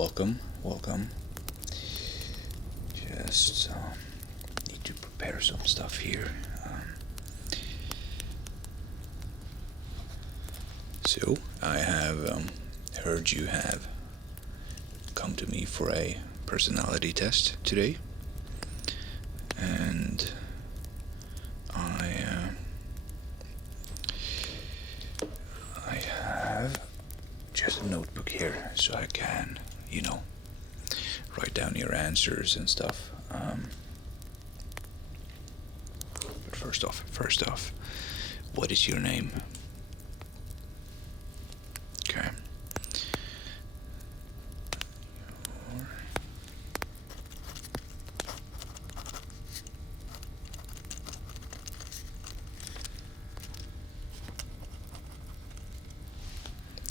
welcome. Just need to prepare some stuff here. So I have heard you have come to me for a personality test today, and I have just a notebook here so I can, write down your answers and stuff. But first off, what is your name? Okay.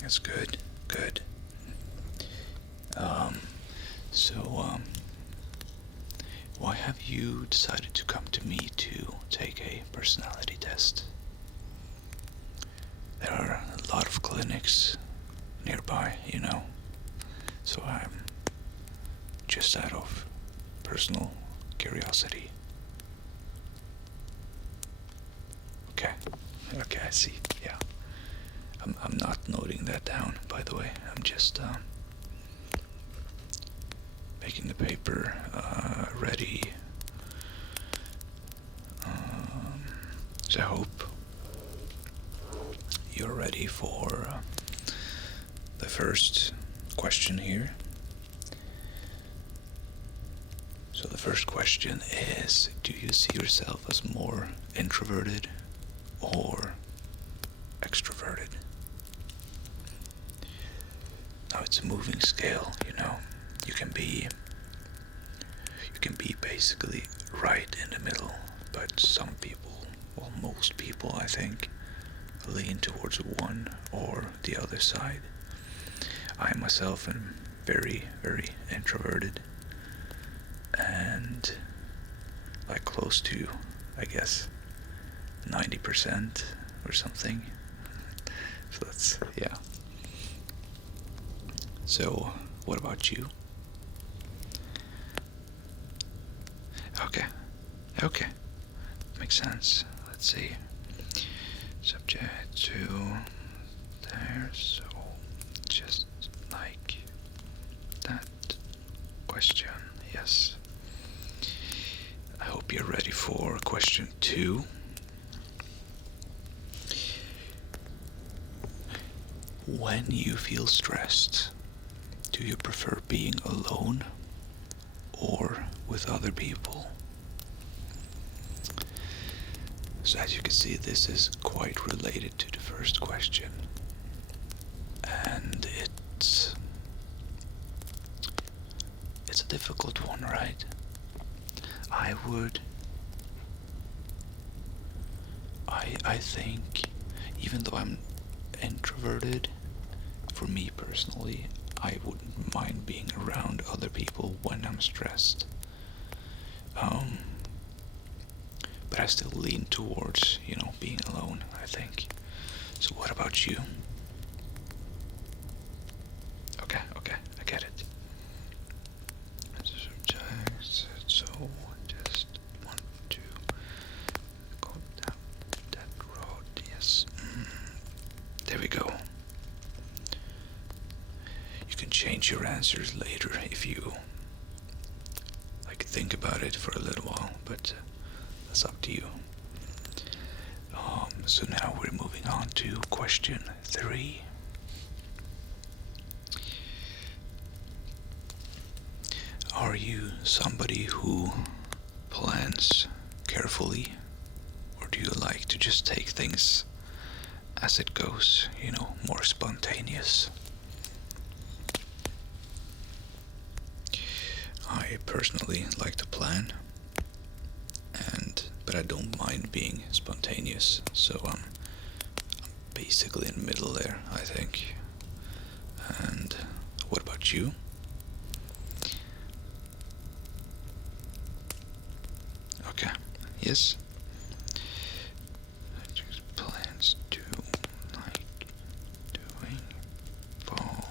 That's good. Why have you decided to come to me to take a personality test? There are a lot of clinics nearby, so I'm just out of personal curiosity. Okay, I see, yeah. I'm not noting that down, by the way. I'm just making the paper ready. So I hope you're ready for the first question here. So the first question is, do you see yourself as more introverted or extroverted? Now it's a moving scale, You can be basically right in the middle, but some people, well, most people, I think, lean towards one or the other side. I myself am very, very introverted, and like close to, I guess, 90% or something. So that's, yeah. So, what about you? Okay. Makes sense. Let's see. Subject to there, so just like that question. Yes. I hope you're ready for question 2. When you feel stressed, do you prefer being alone or with other people? So as you can see, this is quite related to the first question. And it's a difficult one, right? I think, even though I'm introverted, for me personally, I wouldn't mind being around other people when I'm stressed. But I still lean towards, being alone, I think. So what about you? Okay, I get it. So just want to go down that road, yes. There we go. You can change your answers later if you think about it for a little while, but that's up to you. So now we're moving on to question 3. Are you somebody who plans carefully, or do you like to just take things as it goes, more spontaneous? I personally like to plan, but I don't mind being spontaneous, so I'm basically in the middle there, I think. And what about you? Okay, yes. Just plans to like doing both,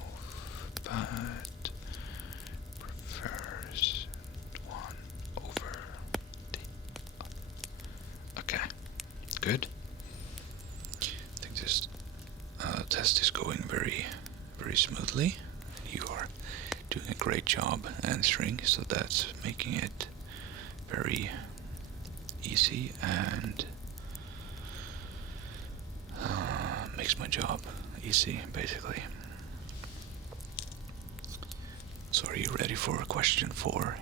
but test is going very, very smoothly. You are doing a great job answering, so that's making it very easy and makes my job easy, basically. So are you ready for question 4?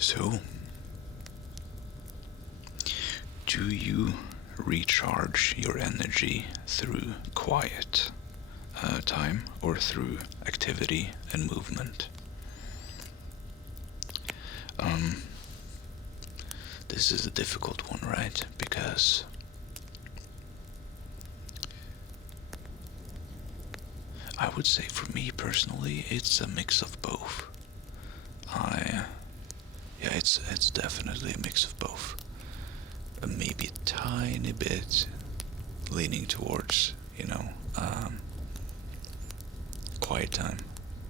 So, do you recharge your energy through quiet time or through activity and movement? This is a difficult one, right? Because I would say for me personally, it's a mix of both. It's definitely a mix of both. Maybe a tiny bit leaning towards, quiet time.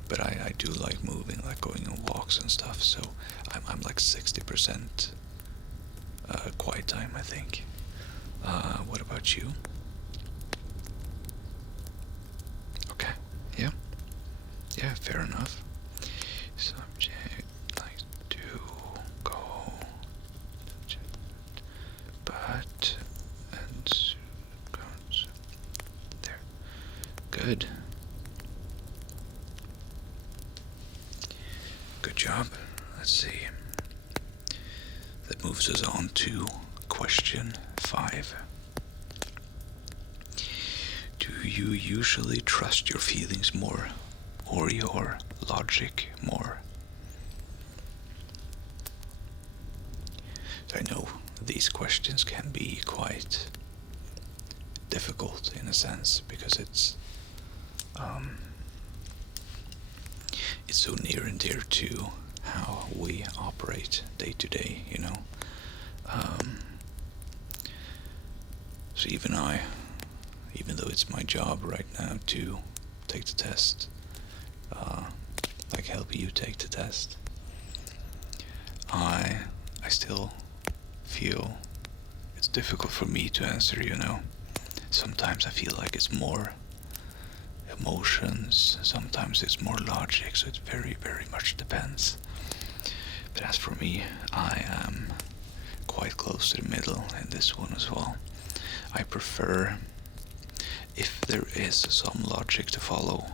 But I do like moving, like going on walks and stuff. So I'm like 60% quiet time, I think. What about you? Okay. Yeah. Yeah, fair enough. Subject like to go, but and goes there. Good. Good job. Let's see. That moves us on to question 5. Do you usually trust your feelings more or your logic more? I know these questions can be quite difficult in a sense because it's so near and dear to how we operate day to day, So even though it's my job right now to take the test, like help you take the test, I still feel it's difficult for me to answer, Sometimes I feel like it's more emotions, sometimes it's more logic, so it very, very much depends. But as for me, I am quite close to the middle in this one as well. I prefer, if there is some logic to follow,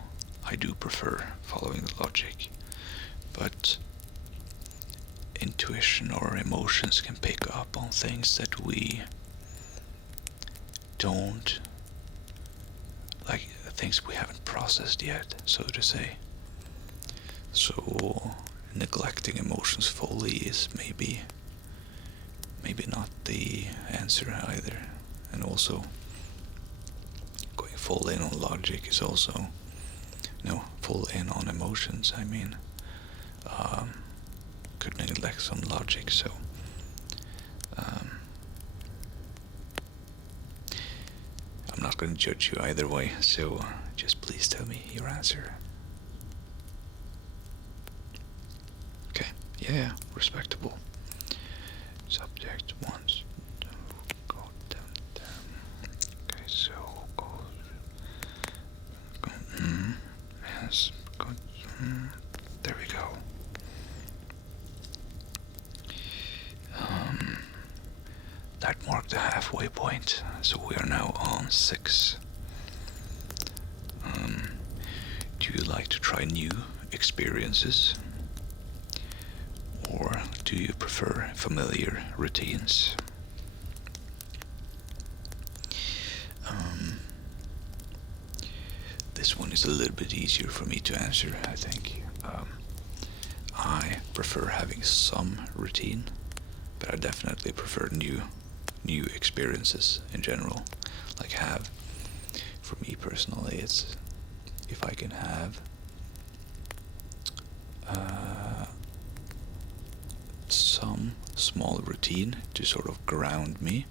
I do prefer following the logic. But intuition or emotions can pick up on things that we don't, like things we haven't processed yet, so to say. So neglecting emotions fully is maybe not the answer either. And also going full in on logic is also, full in on emotions, could neglect some logic, so I'm not going to judge you either way, so just please tell me your answer. Okay, yeah, respectable. Subject wants to go down. Okay, so go. Yes, go. There we go. That marked the halfway point, so we are now on 6. Do you like to try new experiences? Or do you prefer familiar routines? This one is a little bit easier for me to answer, I think. I prefer having some routine, but I definitely prefer new experiences in general. Like for me personally, it's if I can have some small routine to sort of ground me,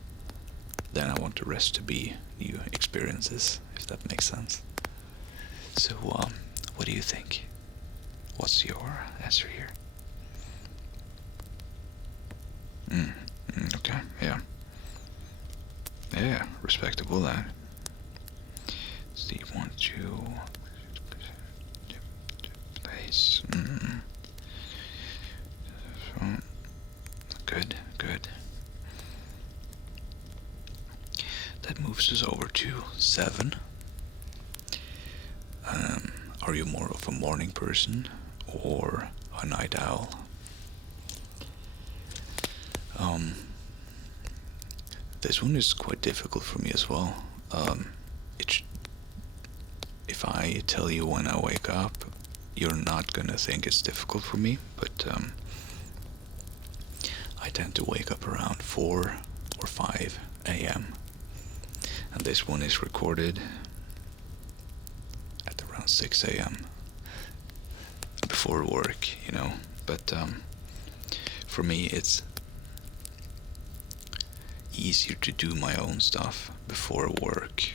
then I want the rest to be new experiences, if that makes sense. So, what do you think? What's your answer here? Okay, yeah. Yeah, respectable that. So you want to place. So, good, good. That moves us over to 7. Are you more of a morning person or a night owl? This one is quite difficult for me as well. If I tell you when I wake up, you're not gonna think it's difficult for me, but I tend to wake up around 4 or 5 a.m. And this one is recorded at around 6 a.m. before work, you know. But for me, it's easier to do my own stuff before work,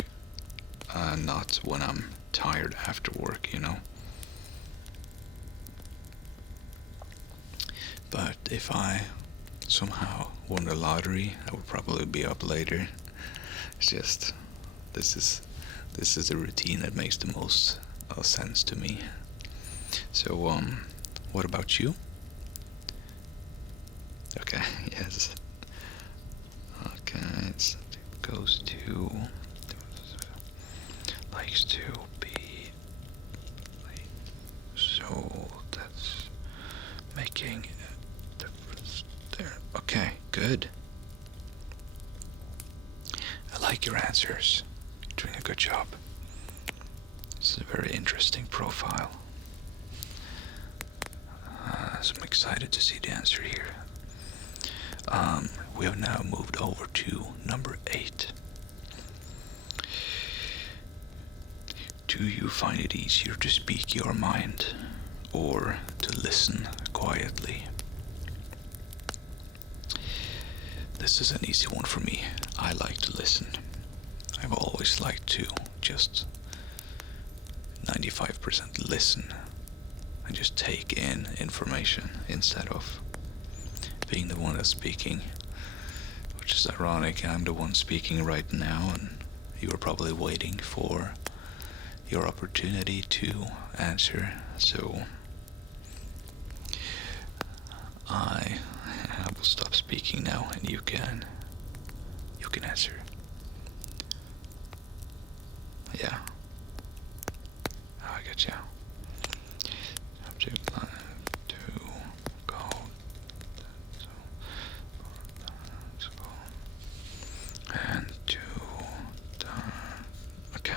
not when I'm tired after work, you know. But if I somehow won the lottery, I would probably be up later. It's just this is the routine that makes the most sense to me. So what about you? Okay, yes. Okay, it goes to likes to be so that's making a difference there. Okay, good. I like your answers. You're doing a good job. This is a very interesting profile. So I'm excited to see the answer here. We have now moved over to number 8. Do you find it easier to speak your mind or to listen quietly? This is an easy one for me. I like to listen. I've always liked to just 95% listen and just take in information instead of being the one that's speaking, which is ironic. I'm the one speaking right now, and you are probably waiting for your opportunity to answer. So I will stop speaking now, and you can answer. Yeah, I get you. Subject line to go. And to okay.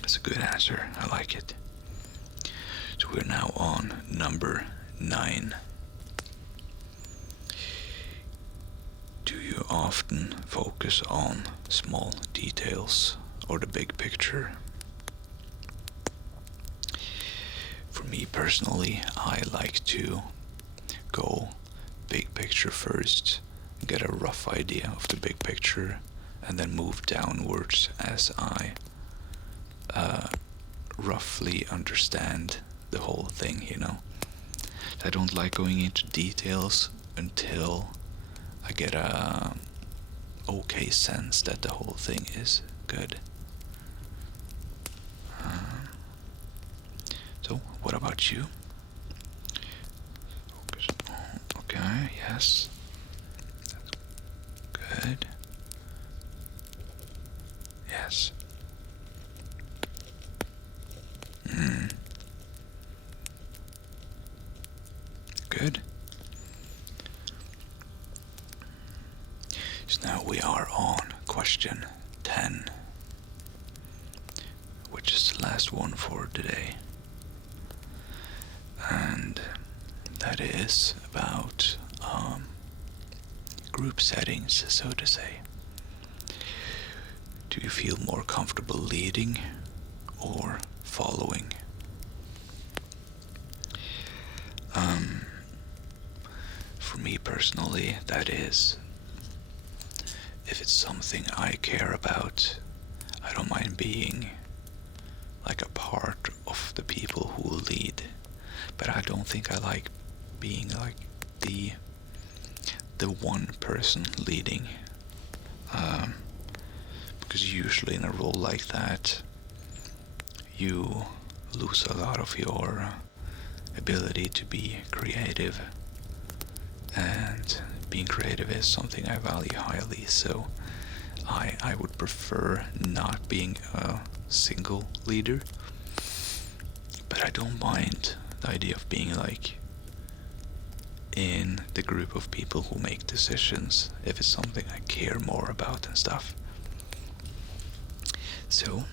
That's a good answer. I like it. So we're now on number 9. Do you often focus on small details or the big picture? For me personally, I like to go big picture first, get a rough idea of the big picture, and then move downwards as I roughly understand the whole thing, you know. I don't like going into details until I get a okay sense that the whole thing is good. So, what about you? Focus on, okay, yes. That's good. Yes. Good. So now we are on question 10, which is the last one for today. And that is about group settings, so to say. Do you feel more comfortable leading or following? For me personally, that is, if it's something I care about, I don't mind being like a part of the people who lead, but I don't think I like being like the the one person leading. Because usually in a role like that, you lose a lot of your ability to be creative. And being creative is something I value highly, so I would prefer not being a single leader. But I don't mind the idea of being like in the group of people who make decisions if it's something I care more about and stuff. So,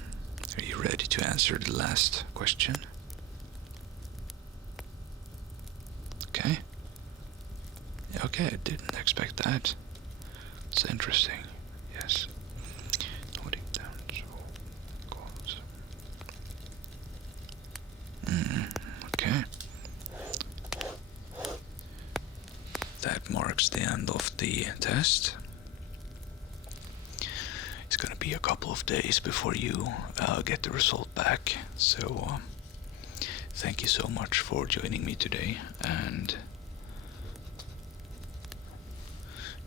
are you ready to answer the last question? Okay. Okay, I didn't expect that. It's interesting. Yes. Nordic vocals. Okay. That marks the end of the test. It's gonna be a couple of days before you get the result back. So thank you so much for joining me today, and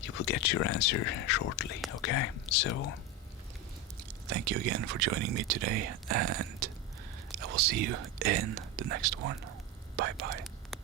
you will get your answer shortly, okay? So thank you again for joining me today, and I will see you in the next one. Bye bye.